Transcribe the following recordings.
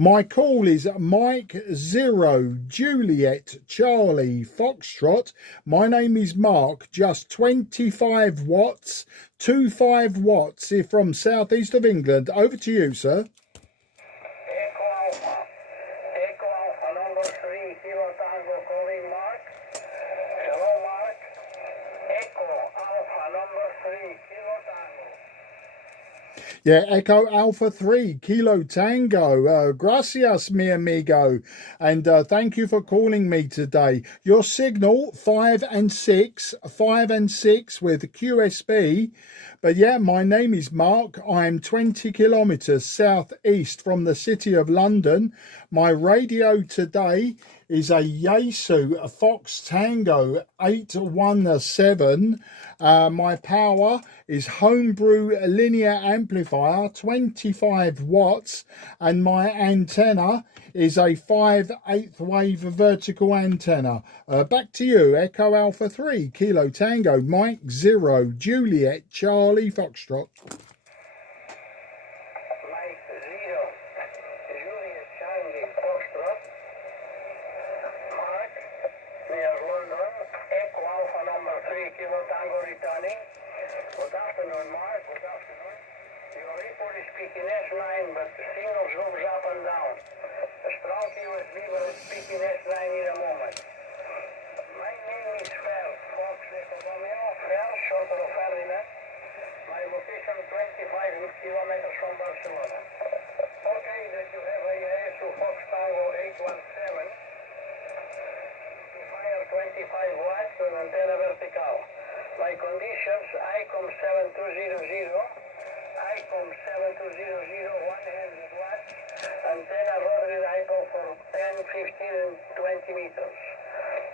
My call is Mike 0 Juliet Charlie Foxtrot. My name is Mark, just 25 watts, 25 watts from southeast of England. Over to you, sir. Echo Alpha number 3, Kilo Tango calling Mark. Hello Mark. Echo Alpha number 3, Kilo Tango. Yeah, Echo Alpha 3, Kilo Tango. Gracias, mi amigo. And thank you for calling me today. Your signal, 5 and 6 with QSB. But yeah, my name is Mark. I'm 20 kilometers southeast from the city of London. My radio today is a Yaesu Fox Tango 817. My power is homebrew linear amplifier, 25 watts, and my antenna is a 5/8 wave vertical antenna. Back to you, Echo Alpha 3, Kilo Tango, Mike 0, Juliet Charlie Foxtrot. Mike 0, Juliet Charlie Foxtrot. Mark, near London, Echo Alpha number 3, Kilo Tango returning. Good afternoon, Mark. Good afternoon. Your report is speaking S9, but the signal goes up and down. A strong USB will speak in S9 in a moment. My name is Fer, Fox Echo Romeo, Fer, short of Ferdinand. My location 25 kilometers from Barcelona. Okay, that you have a ASU Fox Tango 817 to fire 25 watts and antenna vertical. My conditions, ICOM 7200, ICOM 7200, 100 watts, antenna rotary dipole for 10, 15 and 20 meters.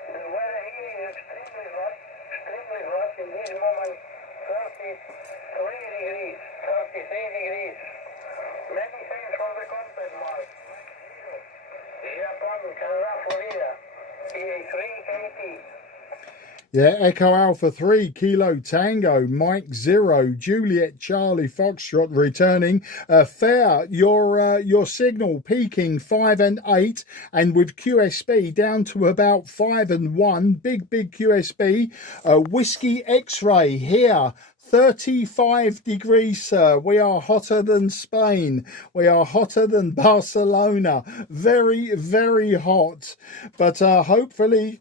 The weather here is extremely hot in this moment, 33 degrees. Many thanks for the contact, Mark. Japan, Canada, Florida, PA3KT. Yeah, Echo Alpha 3, Kilo Tango, Mike 0, Juliet Charlie Foxtrot returning. Fair, your signal peaking 5 and 8, and with QSB down to about 5 and 1. Big QSB. Whiskey X-ray here. 35 degrees, sir. We are hotter than Spain. We are hotter than Barcelona. Very, very hot. But hopefully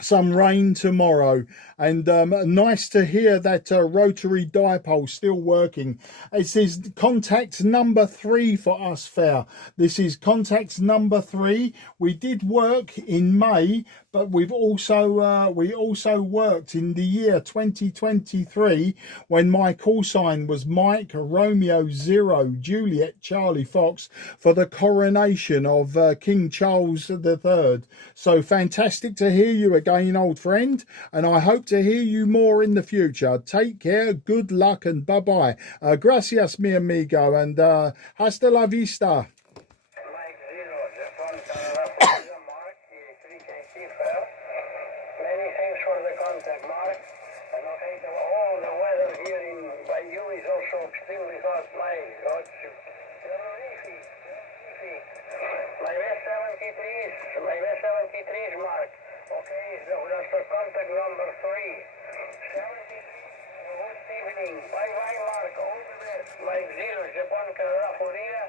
some rain tomorrow, and nice to hear that rotary dipole still working. This is contact number 3 for us, Fair. This is contact number 3. We did work in May, but we also worked in the year 2023 when my call sign was Mike Romeo 0 Juliet Charlie Fox for the coronation of King Charles III. So fantastic to hear you again, old friend, and I hope to hear you more in the future. Take care, good luck, and bye-bye. Gracias, mi amigo, and hasta la vista. Mike 0, Japan, Canada, Florida, Mark, PA3KT, Fair. Many thanks for the contact, Mark. And okay, all the weather here by you is also extremely hot. My God, terrific. My best 73 is Mark. Okay, so that's the contact number 3. 73, good evening. Bye-bye, Mark. All the best. Mike 0, Japan, Canada, Florida,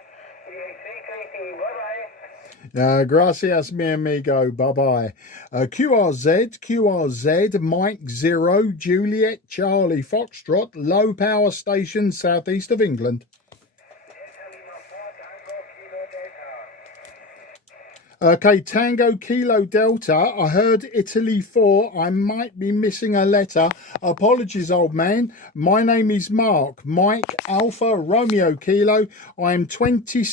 PA3KT. Bye-bye. Gracias, mi amigo. Bye-bye. QRZ, Mike 0, Juliet Charlie Foxtrot, low power station, southeast of England. Okay, Tango Kilo Delta. I heard Italy 4. I might be missing a letter. Apologies, old man. My name is Mark. Mike Alpha Romeo Kilo. I'm 20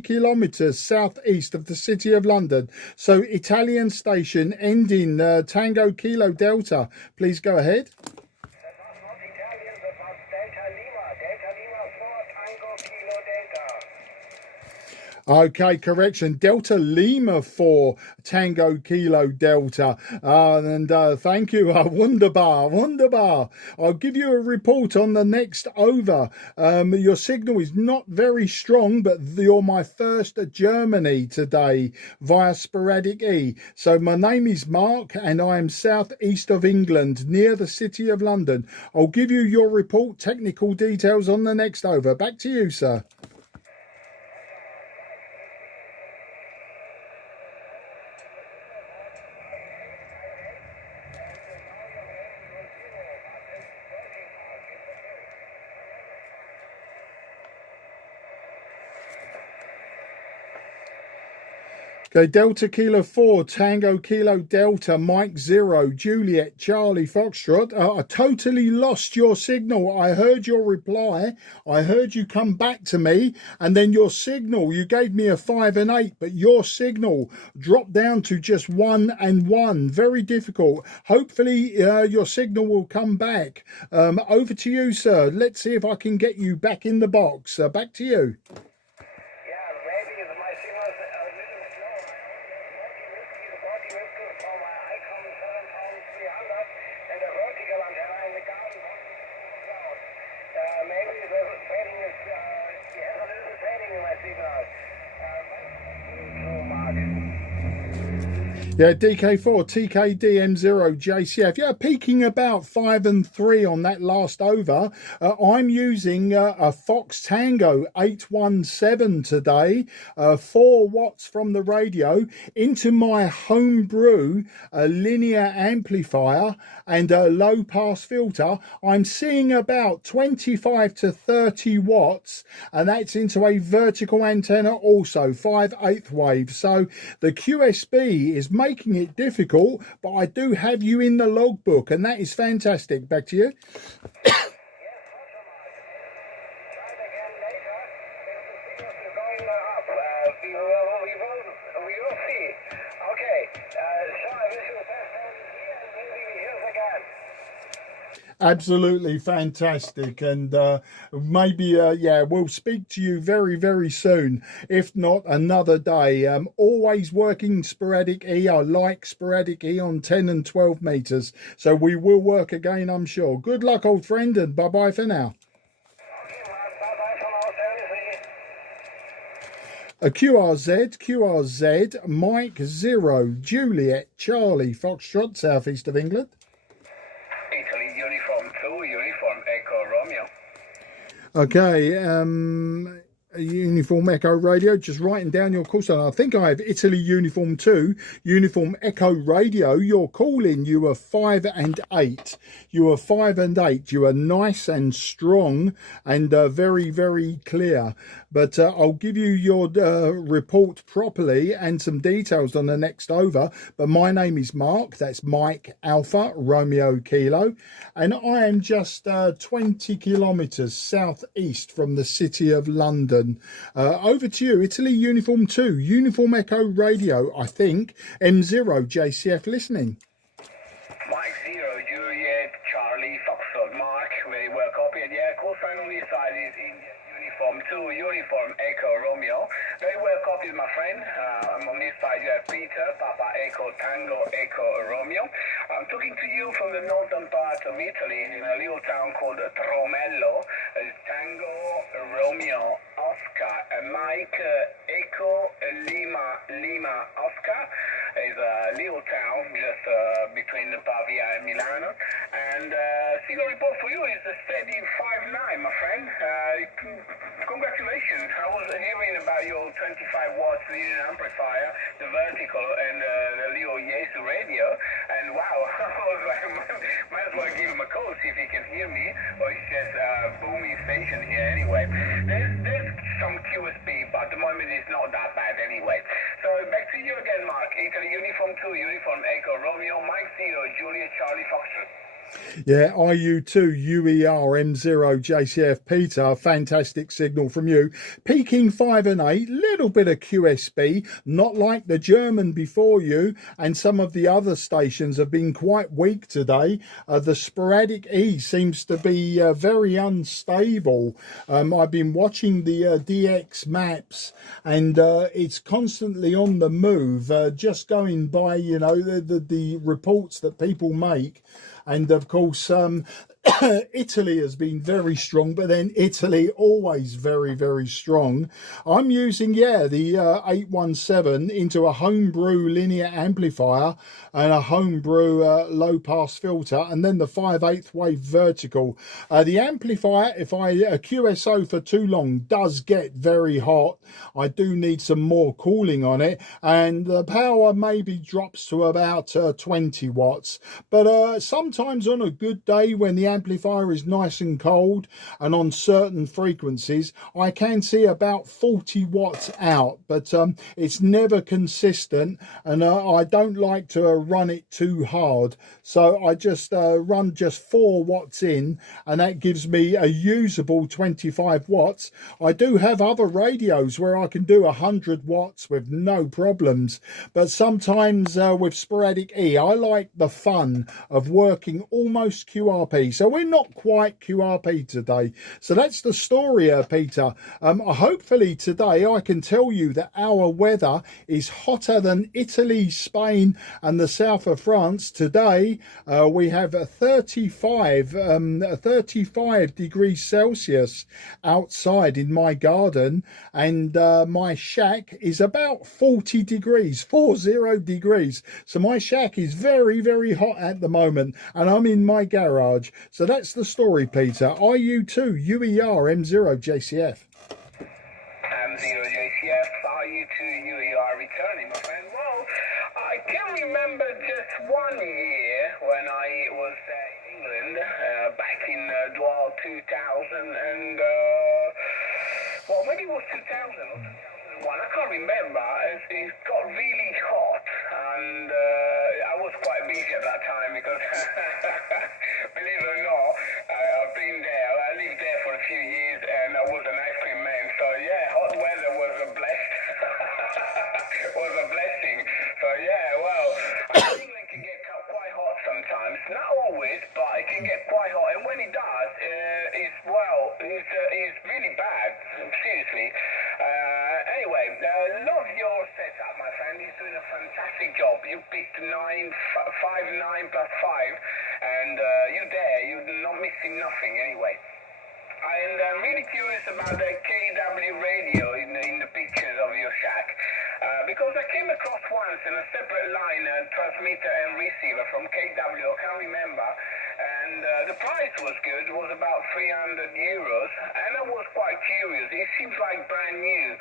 kilometers southeast of the city of London. So Italian station ending Tango Kilo Delta. Please go ahead. Okay, correction. Delta Lima 4 Tango Kilo Delta. Thank you. Wunderbar, wunderbar. I'll give you a report on the next over. Your signal is not very strong, but you're my first Germany today via sporadic E. So my name is Mark and I am southeast of England near the city of London. I'll give you your report, technical details on the next over. Back to you, sir. Okay, Delta Kilo 4, Tango Kilo Delta, Mike 0, Juliet, Charlie Foxtrot. I totally lost your signal. I heard your reply. I heard you come back to me, and then your signal, you gave me a 5 and 8, but your signal dropped down to just 1 and 1. Very difficult. Hopefully your signal will come back. Over to you, sir. Let's see if I can get you back in the box. Back to you. Yeah, DK4, TKDM0, JCF. Yeah, peaking about 5 and 3 on that last over. I'm using a Fox Tango 817 today, 4 watts from the radio into my homebrew linear amplifier and a low pass filter. I'm seeing about 25 to 30 watts, and that's into a vertical antenna also, 5/8 wave. So the QSB is making it difficult, but I do have you in the logbook, and that is fantastic. Back to you. Absolutely fantastic, and maybe yeah, we'll speak to you very, very soon, if not another day. Always working sporadic E. I like sporadic E on 10 and 12 meters, so we will work again, I'm sure. Good luck, old friend, and bye bye for now. A QRZ, Mike 0, Juliet, Charlie, Foxtrot, southeast of England. Italy, Uniform 2, Uniform Echo Romeo. Okay, Uniform Echo Radio, just writing down your call sign. I think I have Italy Uniform 2, Uniform Echo Radio. You're calling, you are 5 and 8. You are 5 and 8. You are nice and strong and very, very clear. But I'll give you your report properly and some details on the next over. But my name is Mark. That's Mike Alpha Romeo Kilo. And I am just 20 kilometres southeast from the city of London. Over to you, Italy Uniform 2, Uniform Echo Radio, I think, M0 JCF listening. Mike 0, Juliet, Charlie, Foxtrot, Mark, very well copied. Yeah, call sign on this side is India Uniform 2, Uniform Echo Romeo. Very well copied, my friend. I'm on this side, you have Peter, Papa Echo, Tango, Echo, Romeo. I'm talking to you from the northern part of Italy in a little town called Tromello. Tango, Romeo, Oscar, Mike, Echo, Lima, Oscar. Is a little town just between Pavia and Milano. And signal report for you is a steady 5.9, my friend. Congratulations. I was hearing about your 25 watts linear amplifier, the vertical, and the little Yesu radio. And wow, I was like, might as well give him a call, see if he can hear me. Or it's just a booming station here anyway. There's some QSB, but at the moment it's not that bad anyway. So back to you again, Mark. Italy Uniform 2, Uniform Echo Romeo, Mike 0, Juliet, Charlie Foxtrot. Yeah, IU2 UER M0 JCF Peter, fantastic signal from you. Peaking 5 and 8, little bit of QSB, not like the German before you, and some of the other stations have been quite weak today. The sporadic E seems to be very unstable. I've been watching the DX maps, and it's constantly on the move, just going by, you know, the reports that people make. And of course, Italy has been very strong, but then Italy always very, very strong. I'm using, yeah, the 817 into a homebrew linear amplifier and a homebrew low pass filter, and then the 5/8 wave vertical. The amplifier, if I QSO for too long, does get very hot. I do need some more cooling on it, and the power maybe drops to about 20 watts. But sometimes on a good day when the amplifier is nice and cold and on certain frequencies, I can see about 40 watts out, but it's never consistent, and I don't like to run it too hard, so I just run just 4 watts in, and that gives me a usable 25 watts. I do have other radios where I can do 100 watts with no problems, but sometimes with sporadic E, I like the fun of working almost QRP. So we're not quite QRP today. So that's the story, Peter. Hopefully today I can tell you that our weather is hotter than Italy, Spain and the south of France. Today we have a 35 degrees Celsius outside in my garden, and my shack is about 40 degrees, 40 degrees. So my shack is very, very hot at the moment, and I'm in my garage. So that's the story, Peter. IU2 UER M0 JCF. M0 JCF, IU2 UER returning, my friend. Well, I can remember just one year when I was in England, back in 2000 and, well, maybe it was 2000 or 2001. I can't remember. It got really hot, and I was quite busy at that time because, believe it or not, I've been there. I lived there for a few years, and I was an ice cream man. So yeah, hot weather was a was a blessing. So yeah, well, I think England can get quite hot sometimes. Not always, but it can get quite hot. And when it does, it's really bad. Seriously. Anyway, love your setup, my friend. He's doing a fantastic job. You picked 9, 5, 9 plus 5, and you're there. You're not missing nothing anyway. And I'm really curious about the KW radio in the pictures of your shack, because I came across once in a separate line, transmitter and receiver from KW, I can't remember, and the price was good. It was about 300 euros, and I was quite curious. It seems like brand new.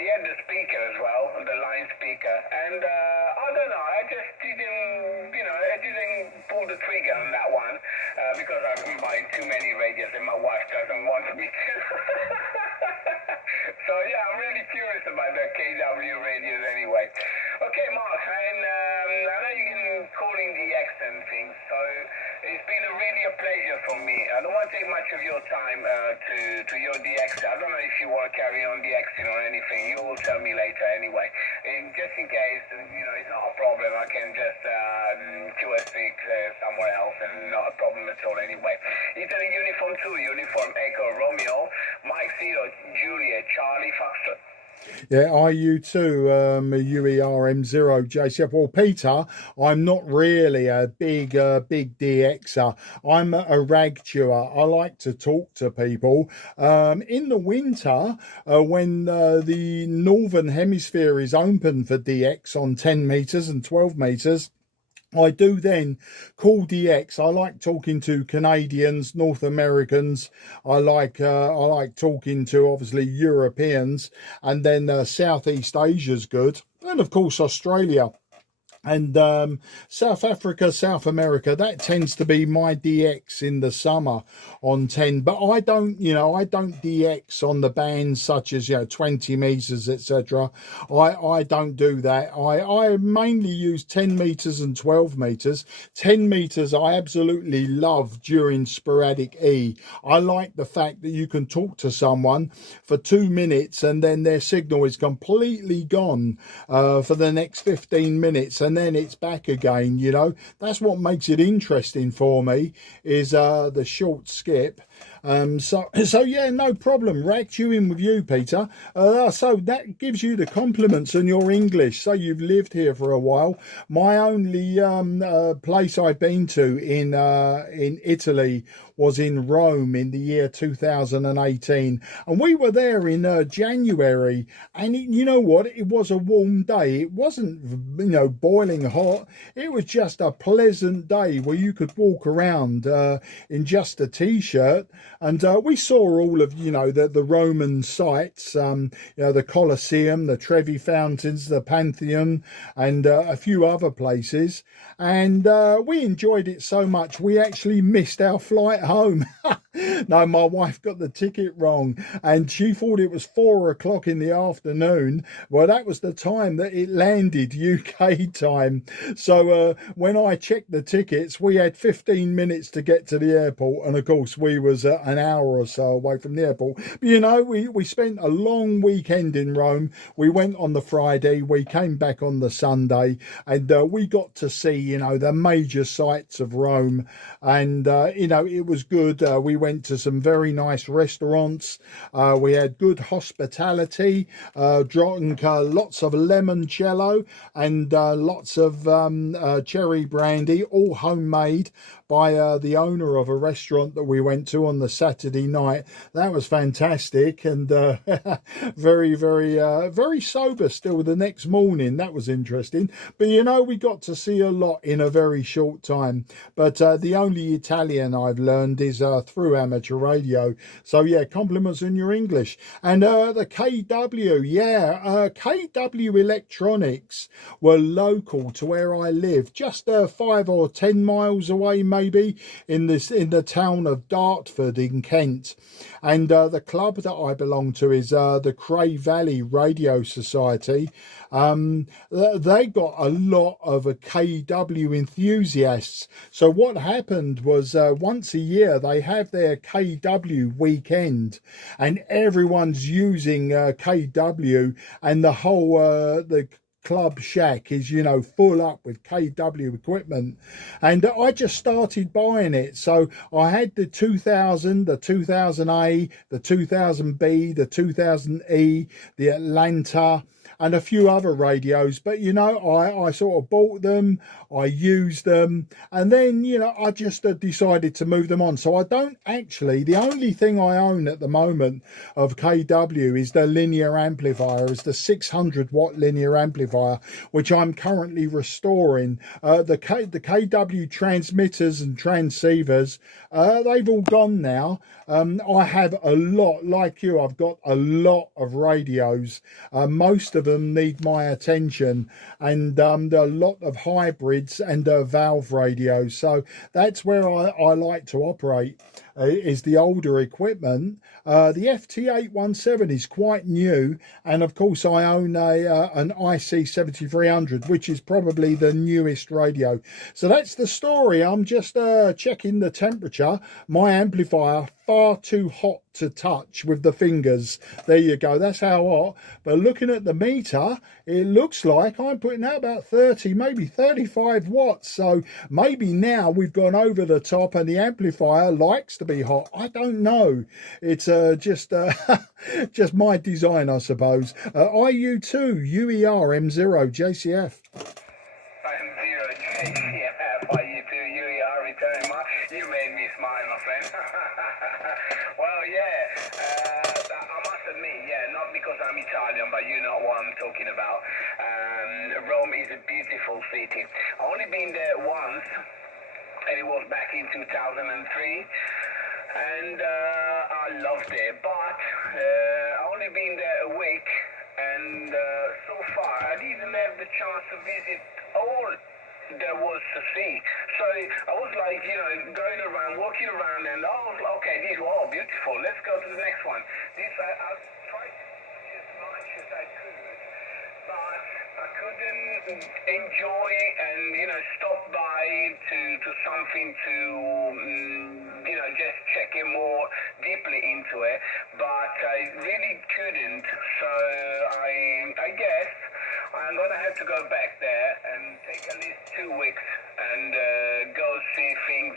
He had the speaker as well, the line speaker, and I don't know, I just didn't, I didn't pull the trigger on that one, because I've been buying too many radios and my wife doesn't want me to. So yeah, I'm really curious about the KW radios anyway. Okay, Mark, and I know you can call in the X and things, so it's been really a pleasure for me. I don't want to take much of your time to your DX. I don't know if you want to carry on DXing or anything. You will tell me later anyway. Just in case, it's not a problem. I can just QS somewhere else, and not a problem at all anyway. Italy Uniform 2, Uniform Echo Romeo, Mike 0, Juliet, Charlie Foxtrot. Yeah, IU2 UER M0 JCF. Well, Peter, I'm not really a big DXer. I'm a rag chewer. I like to talk to people. In the winter, when the northern hemisphere is open for DX on 10 meters and 12 meters, I do then call DX. I like talking to Canadians, North Americans. I like talking to obviously Europeans, and then Southeast Asia's good, and of course Australia. And South Africa, South America, that tends to be my DX in the summer on 10. But I don't, I don't DX on the bands such as, 20 meters, etc. I don't do that. I mainly use 10 meters and 12 meters. 10 meters I absolutely love during sporadic E. I like the fact that you can talk to someone for 2 minutes and then their signal is completely gone for the next 15 minutes. And then it's back again. That's what makes it interesting for me, is the short skip. So yeah, no problem. Racked you in with you, Peter. So that gives you the compliments on your English. So you've lived here for a while. My only place I've been to in Italy was in Rome in the year 2018, and we were there in January. And you know what? It was a warm day. It wasn't boiling hot. It was just a pleasant day where you could walk around in just a t-shirt. And we saw all of, the Roman sites, the Colosseum, the Trevi Fountains, the Pantheon, and a few other places. And we enjoyed it so much, we actually missed our flight home. No, my wife got the ticket wrong and she thought it was 4 o'clock in the afternoon. Well, that was the time that it landed, UK time. So when I checked the tickets, we had 15 minutes to get to the airport. And of course, we was an hour or so away from the airport. But, we spent a long weekend in Rome. We went on the Friday, we came back on the Sunday, and we got to see, the major sites of Rome. And, it was good. We went to some very nice restaurants. We had good hospitality, drank lots of limoncello and lots of cherry brandy, all homemade by the owner of a restaurant that we went to on the Saturday night. That was fantastic, and very, very, very sober still the next morning. That was interesting. But we got to see a lot in a very short time. But the only Italian I've learned is through amateur radio. So yeah, compliments on your English. And the KW, KW Electronics were local to where I live, just 5 or 10 miles away, maybe, in the town of Dartford in Kent. And the club that I belong to is the Cray Valley Radio Society. They got a lot of KW enthusiasts. So what happened was once a year they have their KW weekend, and everyone's using KW, and the whole the club shack is full up with KW equipment. And I just started buying it. So I had the 2000, the 2000A, the 2000B, the 2000E, the Atlanta, and a few other radios. But I sort of bought them, I used them, and then I just decided to move them on. So I don't actually, the only thing I own at the moment of KW is the linear amplifier, is the 600 watt linear amplifier, which I'm currently restoring. The KW transmitters and transceivers, they've all gone now. I have a lot, like you, I've got a lot of radios. Most of them need my attention, and there are a lot of hybrids and valve radios. So that's where I like to operate, is the older equipment. The FT-817 is quite new, and of course I own an IC7300, which is probably the newest radio. So that's the story. I'm just checking the temperature. My amplifier, far too hot to touch with the fingers. There you go, that's how hot. But looking at the meter, it looks like I'm putting out about 30, maybe 35 watts. So maybe now we've gone over the top and the amplifier likes to be hot. I don't know. It's just just my design, I suppose. IU2 UER M0 JCF. M0 JCF, IU2 UER returning mark. You made me smile, my friend. Well, I must admit, not because I'm Italian, but you know what I'm talking about. Rome is a beautiful city. I've only been there once, and it was back in 2003. And I loved it, but I only been there a week, and so far I didn't have the chance to visit all there was to see. So I was like, you know, going around, walking around, and okay, these were all beautiful. Let's go to the next one. This I tried to see as much as I could, but I couldn't enjoy and, you know, stop by to something to, you know, just check in more deeply into it. But I really couldn't. So I guess I'm gonna have to go back there and take at least 2 weeks and go see things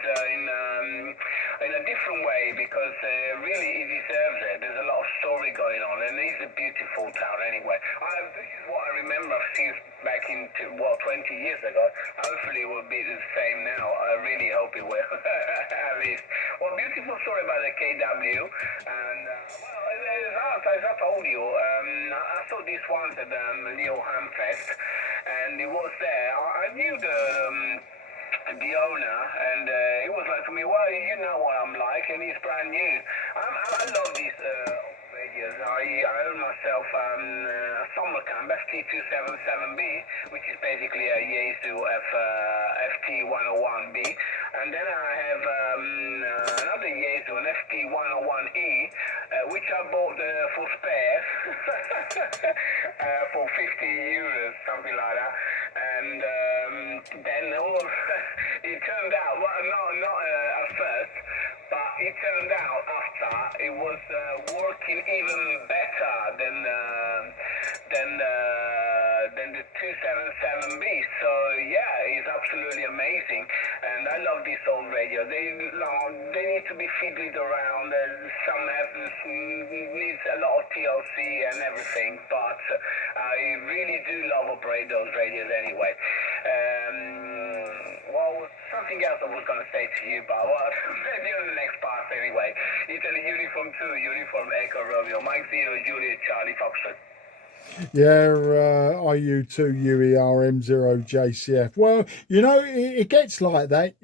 in a different way, because really it deserves it. There's a lot of story going on, and it's a beautiful town anyway. This is what I remember since back in 20 years ago. Hopefully it will be the same now. I really hope it will. At least. Well, beautiful story about the KW, and as I told you, I saw this once at Leo Hamfest, and it was there. I knew the owner, and he was like to me, well, you know what I'm like, and he's brand new. I love these radios. I own myself a Sommerkamp FT-817B, which is basically a Yaesu FT-101B, and then I have another Yaesu, an FT-101E, which I bought for spares for 50 euros, something like that. And then it turned out, well, not at first, but it turned out after it was working even better than the 277B. So yeah, it's absolutely amazing, and I love this old radio. They need to be fiddled around. Some needs a lot of TLC and everything, but I really do love operate those radios anyway. Well, something else I was going to say to you, but maybe on the next part anyway. Italy Uniform 2, Uniform Echo Romeo, Mike 0, Juliet Charlie Foxtrot. Yeah, IU2 UERM0 JCF. Well, you know, it gets like that,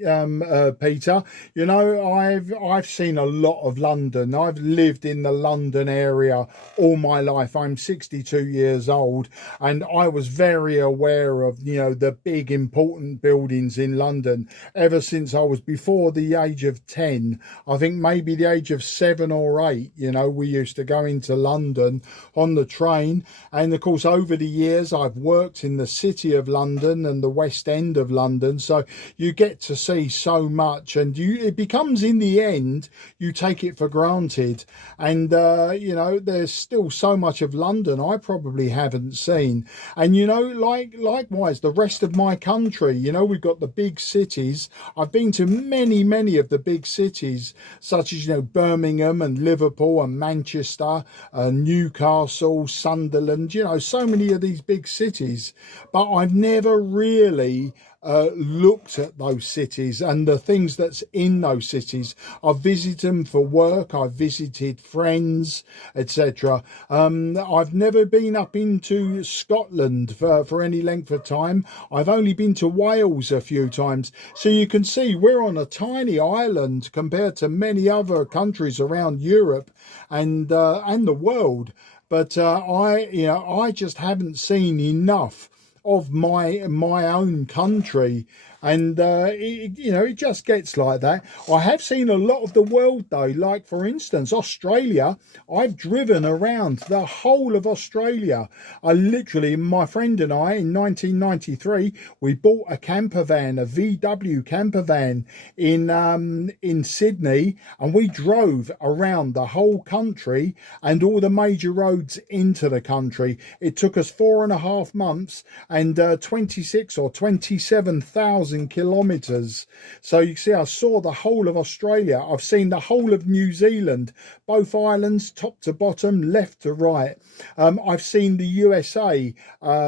Peter. You know, I've seen a lot of London. I've lived in the London area all my life. I'm 62 years old, and I was very aware of, you know, the big important buildings in London ever since I was before the age of 10. I think maybe the age of 7 or 8, you know, we used to go into London on the train. And of course, over the years, I've worked in the City of London and the West End of London. So you get to see so much, and it becomes, in the end, you take it for granted. And, you know, there's still so much of London I probably haven't seen. And, you know, likewise, the rest of my country, you know, we've got the big cities. I've been to many of the big cities, such as, you know, Birmingham and Liverpool and Manchester, Newcastle, Sunderland, you know, so many of these big cities, but I've never really looked at those cities and the things that's in those cities. I've visited them for work, I've visited friends, etc. I've never been up into Scotland for any length of time. I've only been to Wales a few times. So you can see we're on a tiny island compared to many other countries around Europe and the world. But I just haven't seen enough of my own country, and it just gets like that. I have seen a lot of the world though, like for instance Australia. I've driven around the whole of Australia. I literally, my friend and I, in 1993, we bought a camper van, a VW camper van in Sydney, and we drove around the whole country and all the major roads into the country. It took us 4.5 months and 26 or 27,000 kilometers. So you see, I saw the whole of Australia. I've seen the whole of New Zealand, both islands, top to bottom, left to right. I've seen the USA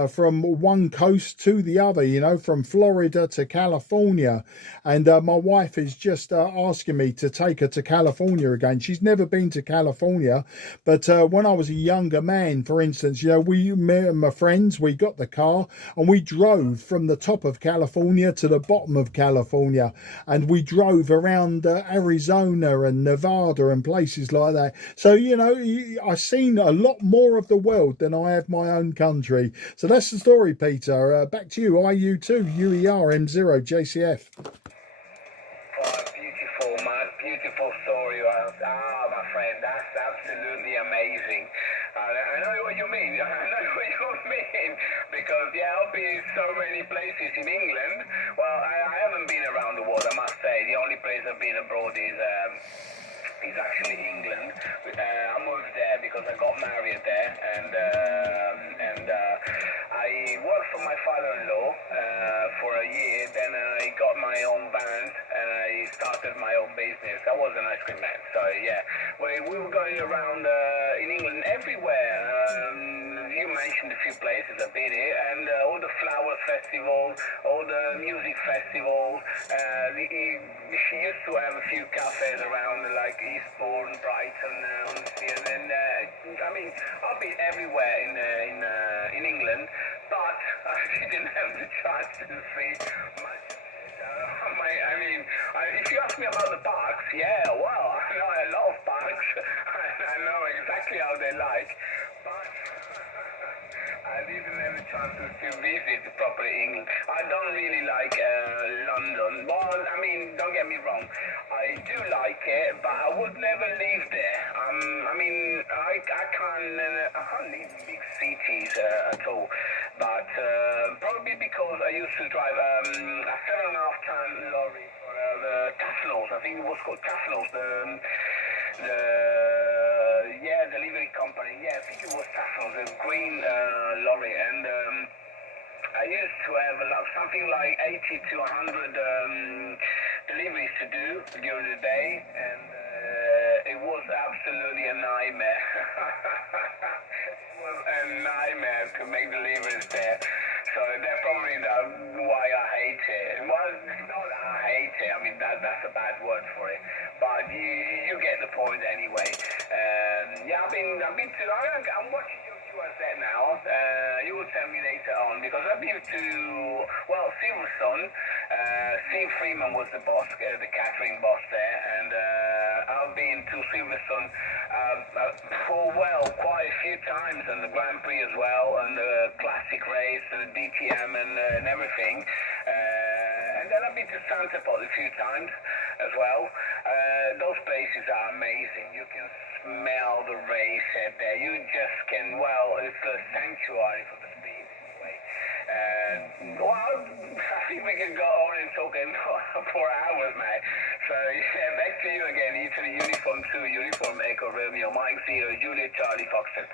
from one coast to the other, you know, from Florida to California. And my wife is just asking me to take her to California again. She's never been to California, but when I was a younger man, for instance, you know, me and my friends, we got the car and we drove from the top of California to to the bottom of California, and we drove around Arizona and Nevada and places like that. So, you know, I've seen a lot more of the world than I have my own country. So that's the story, Peter. Back to you, IU2 UER M0 JCF. Oh, beautiful story. My friend, that's absolutely amazing. I know what you mean. I know what you mean. Because, yeah, I've been so many places in England. Well, I haven't been around the world, I must say. The only place I've been abroad is actually England. I moved there because I got married there, and I worked for my father-in-law for a year. Then I got my own band and I started my own business. I was an ice cream man, so yeah, we were going around in England everywhere. You mentioned a few places I've been here, and all the flower festivals, all the music festivals. She used to have a few cafes around, like Eastbourne, Brighton, and then I mean, I've been everywhere in England, but I didn't have the chance to see much. If you ask me about the parks, yeah, well, I know a lot of parks. I know exactly how they like, but I didn't have a chance to visit properly England. I don't really like London. Well, I mean, don't get me wrong. I do like it, but I would never live there. I can't leave big cities at all. But probably because I used to drive a 7.5-ton lorry for the Tafnels. I think it was called Tafnels. The delivery company. Yeah, I think it was Tafnels, the green lorry, and I used to have something like 80 to 100 deliveries to do during the day, and it was absolutely a nightmare. It was a nightmare to make deliveries there. So that's probably why I hate it. Well, it's not that I hate it. I mean, that's a bad word for it. But you get the point anyway. Yeah, I'm watching your set now. You will tell me later on, because I've been to, well, Silverstone. Steve Freeman was the boss, the catering boss there, and I've been to Silverstone quite a few times, and the Grand Prix as well, and the classic race, the DTM, and everything. And then I've been to Santa Pot a few times as well. Those places are amazing. You can smell the race out there. You just can, it's a sanctuary for the speed anyway. I think we can go on and talk for hours, mate. So, yeah, back to you again. Italy Uniform 2, Uniform Echo Romeo, Mike 0, Juliet Charlie Foxtrot.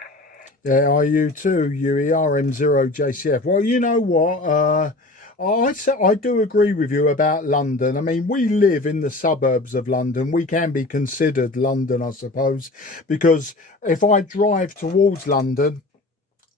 Yeah, IU2 UER M0 JCF. Well, you know what? I do agree with you about London. I mean, we live in the suburbs of London. We can be considered London, I suppose, because if I drive towards London,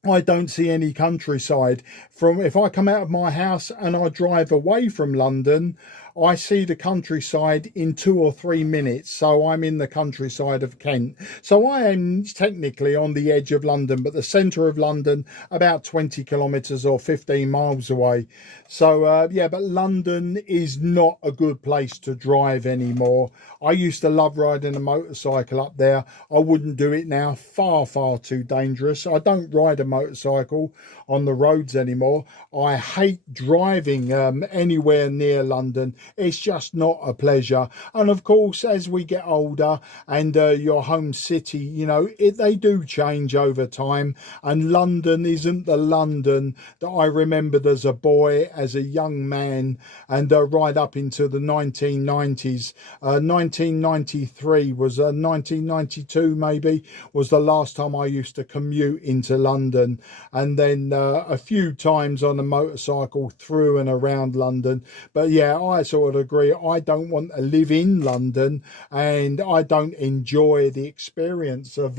I don't see any countryside. If I come out of my house and I drive away from London, I see the countryside in 2 or 3 minutes. So I'm in the countryside of Kent. So I am technically on the edge of London, but the centre of London about 20 kilometres or 15 miles away. So yeah, but London is not a good place to drive anymore. I used to love riding a motorcycle up there. I wouldn't do it now. Far, far too dangerous. I don't ride a motorcycle on the roads anymore. I hate driving anywhere near London. It's just not a pleasure. And of course, as we get older and your home city, you know, they do change over time. And London isn't the London that I remembered as a boy, as a young man, and right up into the 1990s. 1993 was 1992 maybe was the last time I used to commute into London, and then a few times on a motorcycle through and around London. But yeah, it's sort of degree, I don't want to live in London, and I don't enjoy the experience of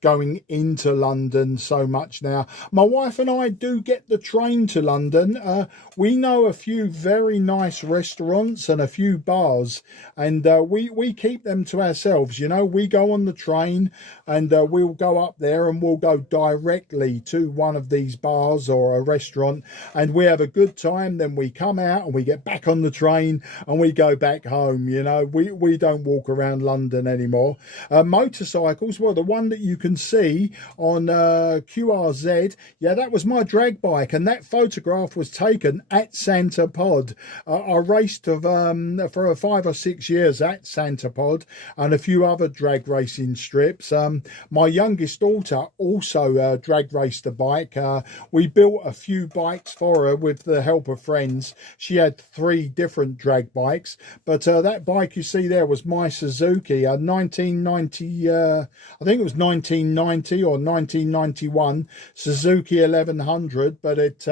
going into London so much now. My wife and I do get the train to London. We know a few very nice restaurants and a few bars, and we keep them to ourselves. You know, we go on the train, and we'll go up there and we'll go directly to one of these bars or a restaurant, and we have a good time. Then we come out and we get back on the train and we go back home. You know, we don't walk around London anymore. Motorcycles, well, the one that you can see on QRZ, yeah, that was my drag bike, and that photograph was taken at Santa Pod. I raced for 5 or 6 years at Santa Pod and a few other drag racing strips. My youngest daughter also drag raced a bike. We built a few bikes for her with the help of friends. She had 3 different drag bikes, but that bike you see there was my Suzuki, a 1990, I think it was 1990 or 1991 Suzuki 1100, but it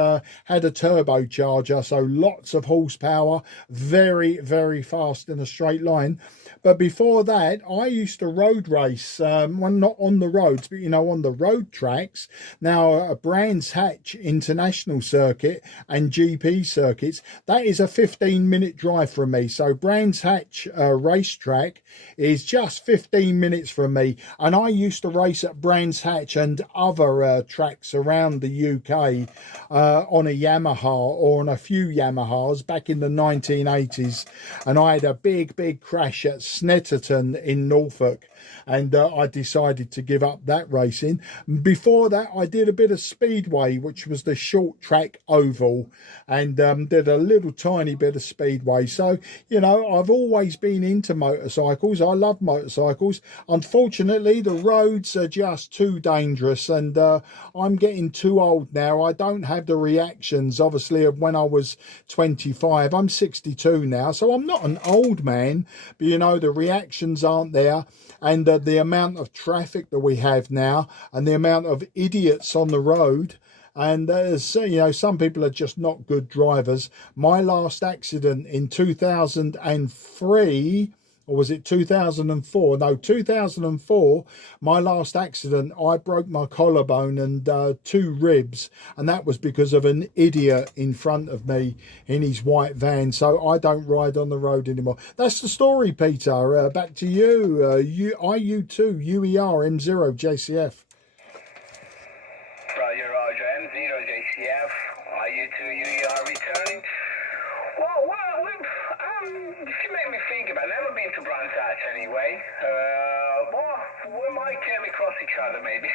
had a turbocharger, so lots of horsepower, very, very fast in a straight line. But before that, I used to road race, well, not on the roads, but, you know, on the road tracks. Now, Brands Hatch International Circuit and GP circuits, that is a 15-minute drive from me. So Brands Hatch racetrack is just 15 minutes from me. And I used to race at Brands Hatch and other tracks around the UK on a Yamaha or on a few Yamahas back in the 1980s. And I had a big crash at Snetterton in Norfolk, and I decided to give up that racing. Before that, I did a bit of speedway, which was the short track oval, and did a little tiny bit of speedway. So, you know, I've always been into motorcycles. I love motorcycles. Unfortunately, the roads are just too dangerous, and I'm getting too old now. I don't have the reactions, obviously, of when I was 25. I'm 62 now, so I'm not an old man, but, you know, the reactions aren't there. And the amount of traffic that we have now, and the amount of idiots on the road, and you know, some people are just not good drivers. My last accident in 2003, or was it 2004? No, 2004, my last accident, I broke my collarbone and 2 ribs, and that was because of an idiot in front of me in his white van. So I don't ride on the road anymore. That's the story, Peter. Back to you. IU2 UER M0 JCF. Roger, M0 JCF, IU2 UER returning. Well, she made me think about it. I've never been to Brands Hatch anyway. We might came across each other maybe.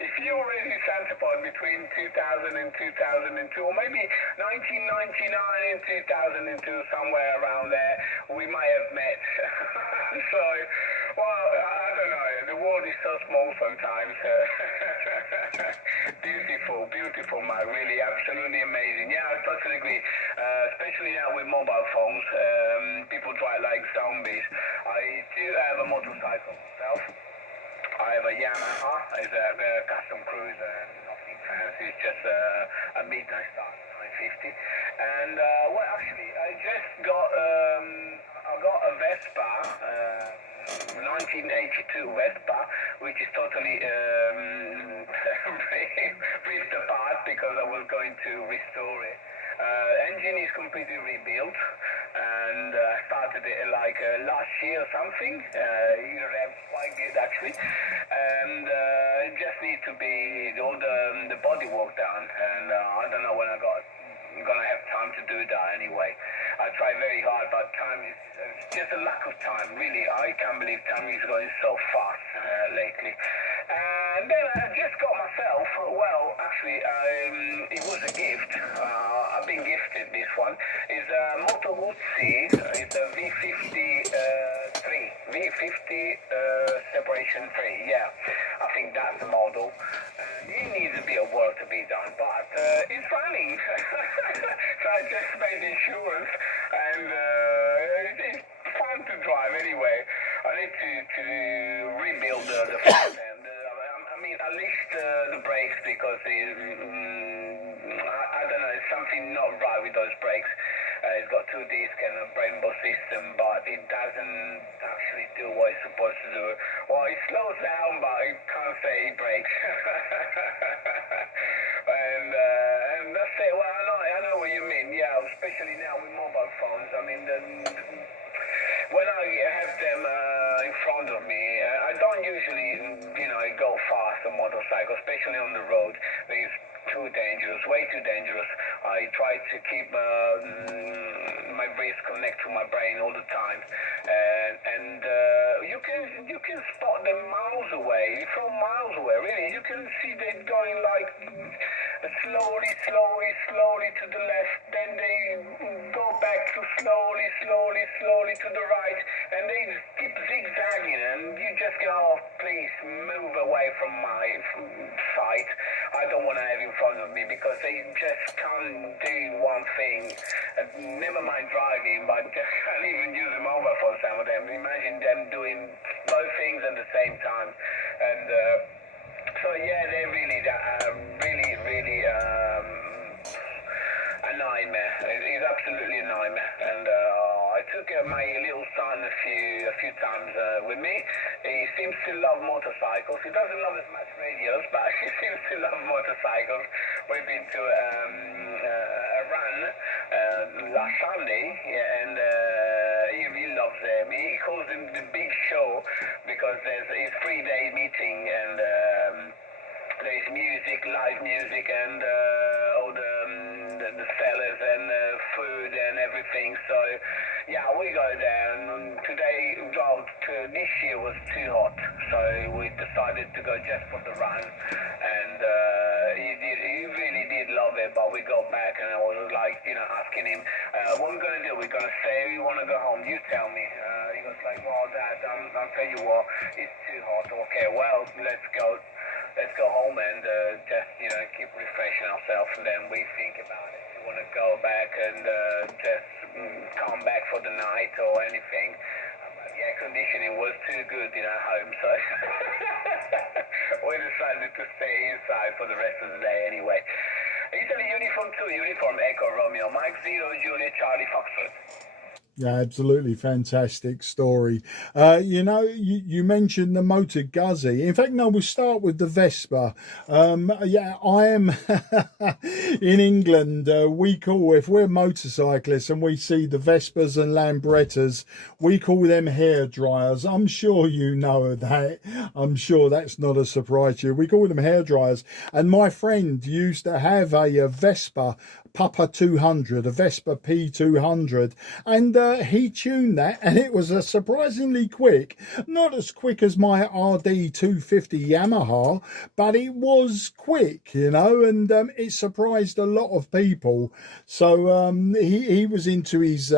If you were in Santa Pod between 2000 and 2002, or maybe 1999 and 2002, somewhere around there, we might have met. So, well, I don't know. The world is so small sometimes. Beautiful, man. Really, absolutely amazing. Yeah, I totally agree. Especially now with mobile phones, people drive like zombies. I do have a motorcycle myself. I have a Yamaha. It's a custom cruiser, nothing fancy. It's just a midnight start 950. And well, actually, I just got a Vespa. 1982 Vespa, which is totally ripped apart because I was going to restore it. Engine is completely rebuilt, and I started it like last year or something. It ran quite good actually, and it just needs to be all the body work done, and I don't know when I'm gonna have time to do that anyway. I try very hard, but time is just a lack of time. Really, I can't believe time is going so fast lately. And then I just got myself, well, actually, it was a gift. I've been gifted this one. It's a Moto Guzzi. It's a V50 separation 3. Yeah, I think that's the model. It needs a bit of work to be done, but it's running. So I just paid insurance, and it's fun to drive anyway. I need to rebuild the front end. I mean, at least the brakes, because I don't know, there's something not right with those brakes. It's got 2 discs and a rainbow system, but it doesn't actually do what it's supposed to do. Well, it slows down, but it can't say it brakes. And that's it. Well, I know what you mean. Yeah, especially now with mobile phones. I mean, when I have them in front of me, I don't usually, go fast on motorcycle, especially on the road. It's too dangerous, way too dangerous. I try to keep my wrist connected to my brain all the time, and you can spot them miles away, from miles away. Really, you can see them going like slowly to the left, then they go back to slowly to the right, and they keep zigzagging, and you just go, oh, please move away from my sight. I don't want to have in front of me, because they just can't do one thing. Never mind driving, but they can't even use a mobile phone, some of them. Imagine them doing both things at the same time. And so yeah, they're really a nightmare. It's absolutely a nightmare. And I took my little son a few times with me. He seems to love motorcycles. He doesn't love as much radios, but he seems to love motorcycles. We've been to a run last Sunday, yeah, and he loves them. He calls them the big show, because there's a 3-day meeting, and there's music, live music, and all the sellers and food and everything. So yeah, we go there, and this year was too hot, so we decided to go just for the run. And he really did love it, but we got back, and I was like, asking him, what we're going to do? We're going to stay, we want to go home, you tell me. He goes like, well, Dad, I'll tell you what, it's too hot. Okay, well, let's go home and just, keep refreshing ourselves, and then we think about it. We want to go back and just come back for the night or anything. But the air conditioning was too good in our home, so we decided to stay inside for the rest of the day anyway. Italy Uniform 2, Uniform Echo Romeo, Mike 0, Juliet Charlie Foxtrot. Yeah, absolutely fantastic story. You mentioned the Motor Guzzi. In fact, no, we'll start with the Vespa. Yeah, I am in England. If we're motorcyclists and we see the Vespas and Lambrettas, we call them hair dryers. I'm sure you know that. I'm sure that's not a surprise to you. We call them hair dryers. And my friend used to have a Vespa Papa 200, a Vespa P200, and he tuned that, and it was surprisingly quick. Not as quick as my RD 250 Yamaha, but it was quick, and it surprised a lot of people. So he was into his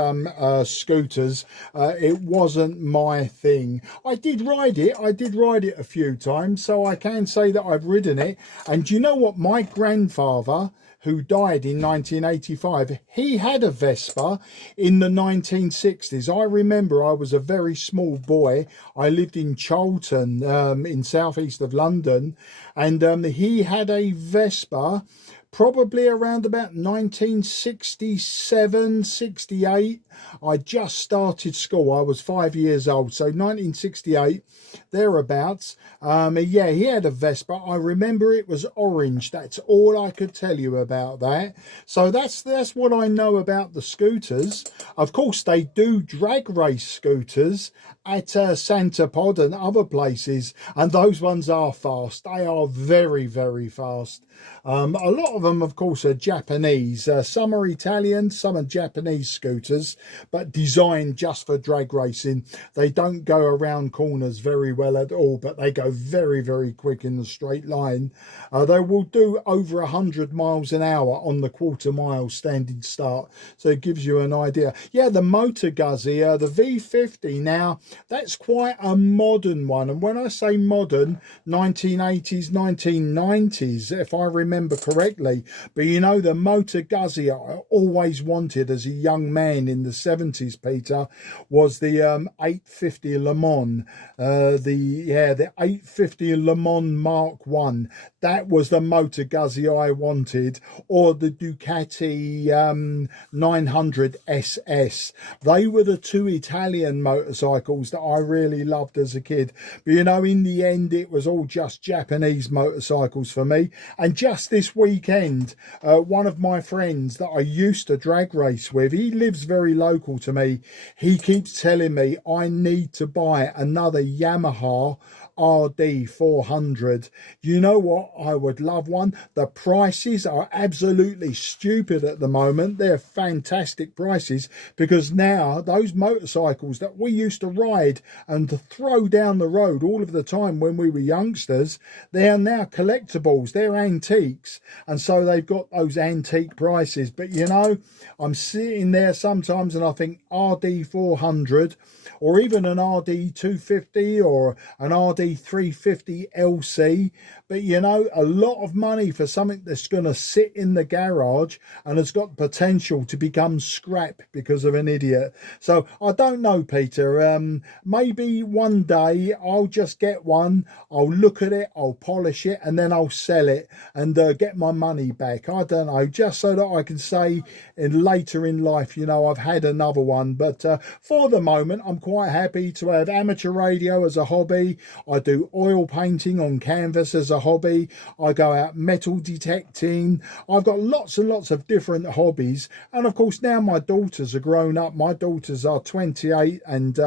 scooters. It wasn't my thing. I did ride it a few times, so I can say that I've ridden it. And you know what? My grandfather, who died in 1985, he had a Vespa in the 1960s. I remember I was a very small boy. I lived in Charlton, in southeast of London, and he had a Vespa probably around about 1967, 68. I just started school. I was 5 years old, so 1968, thereabouts. Yeah, he had a Vespa. I remember it was orange. That's all I could tell you about that. So that's what I know about the scooters. Of course, they do drag race scooters at Santa Pod and other places, and those ones are fast. They are very, very fast. A lot of them, of course, are Japanese. Some are Italian, some are Japanese scooters, but designed just for drag racing. They don't go around corners very well at all, but they go very, very quick in the straight line. They will do over 100 miles an hour on the quarter-mile standing start, so it gives you an idea. Yeah, the Motor Guzzi, the V50, now, that's quite a modern one. And when I say modern, 1980s, 1990s, if I remember correctly. But the Motor Guzzi I always wanted as a young man in the the 70s, Peter, was the 850 Le Mans, the 850 Le Mans Mark 1. That was the motor Guzzy I wanted, or the Ducati 900 SS. They were the two Italian motorcycles that I really loved as a kid. But you know, in the end, it was all just Japanese motorcycles for me. And just this weekend, one of my friends that I used to drag race with, he lives very local to me. He keeps telling me I need to buy another Yamaha RD 400. You know what? I would love one. The prices are absolutely stupid at the moment. They're fantastic prices, because now those motorcycles that we used to ride and to throw down the road all of the time when we were youngsters, they are now collectibles. They're antiques, and so they've got those antique prices. But you know, I'm sitting there sometimes and I think RD 400, or even an RD 250 or an RD 350 LC. But you know, a lot of money for something that's going to sit in the garage and has got potential to become scrap because of an idiot. So I don't know, Peter. Maybe one day I'll just get one, I'll look at it, I'll polish it, and then I'll sell it and get my money back. I don't know, just so that I can say later in life, you know, I've had another one. But for the moment, I'm quite happy to have amateur radio as a hobby. I do oil painting on canvas as a hobby. I go out metal detecting. I've got lots and lots of different hobbies. And of course, now my daughters are grown up. My daughters are 28 and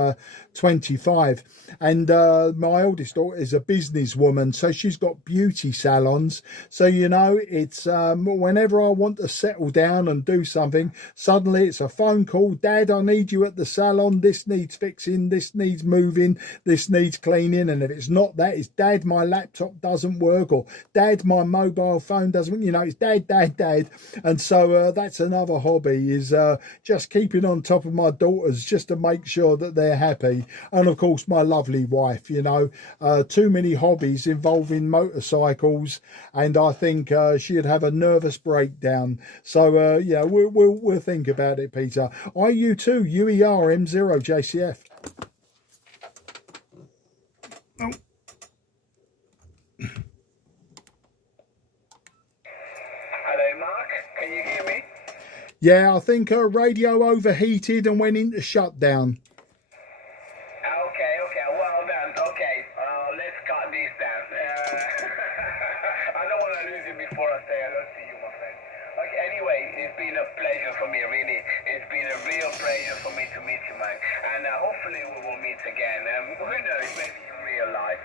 25. And my eldest daughter is a businesswoman, so she's got beauty salons. So, you know, it's whenever I want to settle down and do something, suddenly it's a phone call. Dad, I need you at the salon. This needs fixing. This needs moving. This needs cleaning. And if it's not that, it's Dad, my laptop doesn't work, or Dad, my mobile phone doesn't, you know, it's Dad. And so that's another hobby, is just keeping on top of my daughters, just to make sure that they're happy. And of course, my lovely wife, you know, too many hobbies involving motorcycles, and I think she'd have a nervous breakdown. So yeah, we'll think about it, Peter. Are you too? UER M0 JCF. Oh. Hello, Mark. Can you hear me? Yeah, I think her radio overheated and went into shutdown. Okay, well done. Okay, let's cut this down. I don't want to lose you before I say hello to you, my friend. Okay, anyway, it's been a pleasure for me, really. It's been a real pleasure for me to meet you, man. And hopefully we will meet again. Who knows, maybe in real life.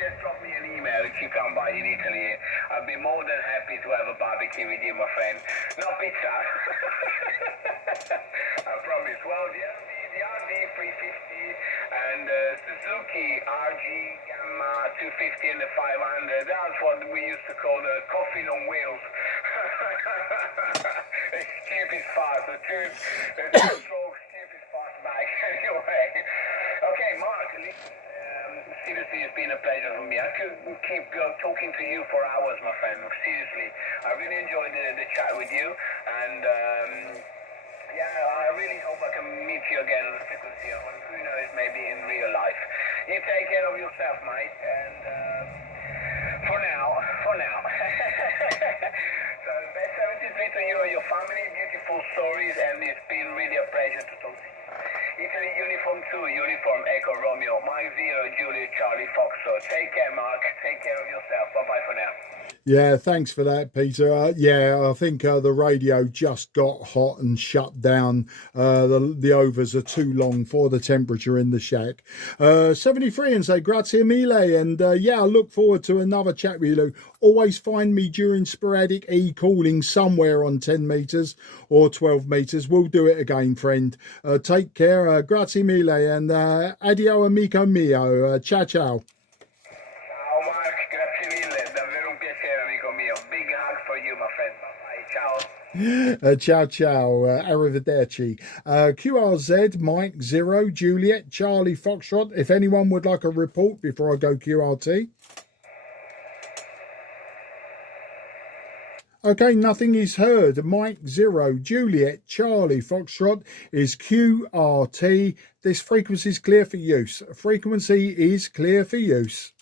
Just drop me an email if you come by in Italy. I'll be more than happy to have a barbecue with you, my friend. No pizza. I promise. Well, the RD 350 and Suzuki RG Gamma 250 and the 500, that's what we used to call the coffin on wheels. It's cheap, it's fast. The two-stroke cheap, it's fast bike. Anyway. Okay, Mark, seriously, it's been a pleasure for me. I could keep talking to you for hours, my friend. Seriously, I really enjoyed the chat with you, and yeah, I really hope I can meet you again on the frequency, and who knows, maybe in real life. You take care of yourself, mate, and for now. So, best 73 to you and your family, beautiful stories, and it's been really a pleasure to talk to you. Italy Uniform 2, Uniform Echo Romeo, Mike 0, Juliet Charlie Foxtrot. Take care, Mark. Take care of yourself. Bye-bye for now. Yeah, thanks for that, Peter. Yeah, I think the radio just got hot and shut down. The overs are too long for the temperature in the shack. 73 and say grazie mille, and yeah, I look forward to another chat with you. Always find me during sporadic e-calling somewhere on 10 metres or 12 metres. We'll do it again, friend. Take care. Grazie mille, and addio amico mio. Ciao, ciao. Ciao, Mark. Grazie mille. Davvero un piacere, amico mio. Big hug for you, my friend. Bye-bye. Ciao. Ciao, ciao. Arrivederci. QRZ, Mike 0, Juliet, Charlie Foxtrot. If anyone would like a report before I go QRT. Okay, nothing is heard. Mike 0, Juliet, Charlie, Foxtrot is QRT. This frequency is clear for use. Frequency is clear for use.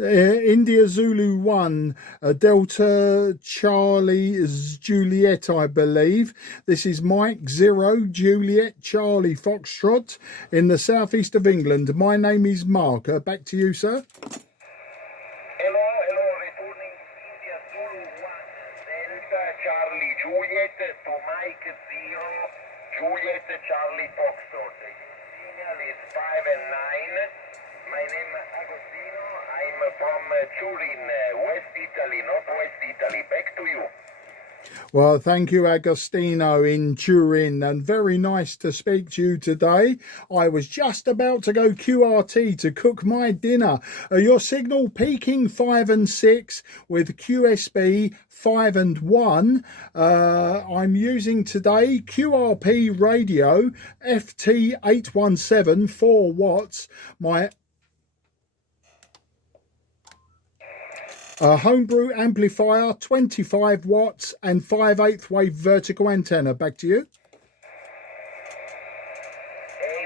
India Zulu 1, Delta Charlie Juliet, I believe. This is Mike 0, Juliet Charlie Foxtrot in the southeast of England. My name is Mark. Back to you, sir. Hello, returning India Zulu 1, Delta Charlie Juliet to Mike 0, Juliet Charlie Foxtrot. Signal is 5 and 9. My name is Agostino. I'm from Turin, West Italy, northwest Italy. Back to you. Well, thank you, Agostino in Turin, and very nice to speak to you today. I was just about to go QRT to cook my dinner. Your signal peaking 5 and 6 with QSB 5 and 1. I'm using today QRP radio FT-817, 4 watts. My homebrew amplifier, 25 watts and 5/8 wave vertical antenna. Back to you. In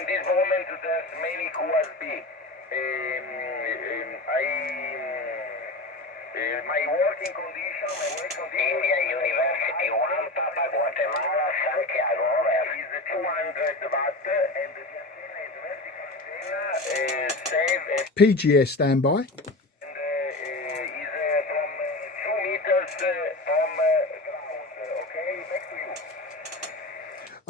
this moment, there's many QRP. My working condition, India University 1, Papa Guatemala, Santiago, is 200 watt, and the antenna is vertical antenna, save PGS standby.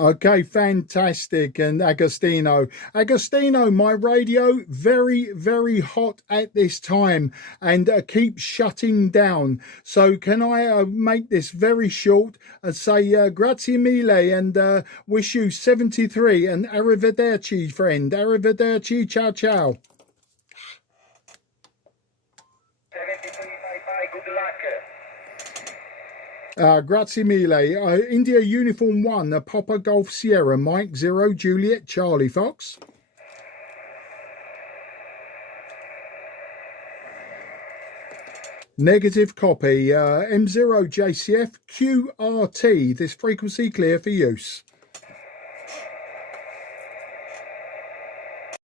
Okay, fantastic. And Agostino, my radio very, very hot at this time and keeps shutting down. So can I make this very short and say grazie mille and wish you 73 and arrivederci, friend. Arrivederci, ciao, ciao. 73, bye-bye, good luck. Grazie mille. India Uniform 1, Papa Golf Sierra, Mike 0, Juliet Charlie Fox. Negative copy. M0 JCF QRT. This frequency clear for use.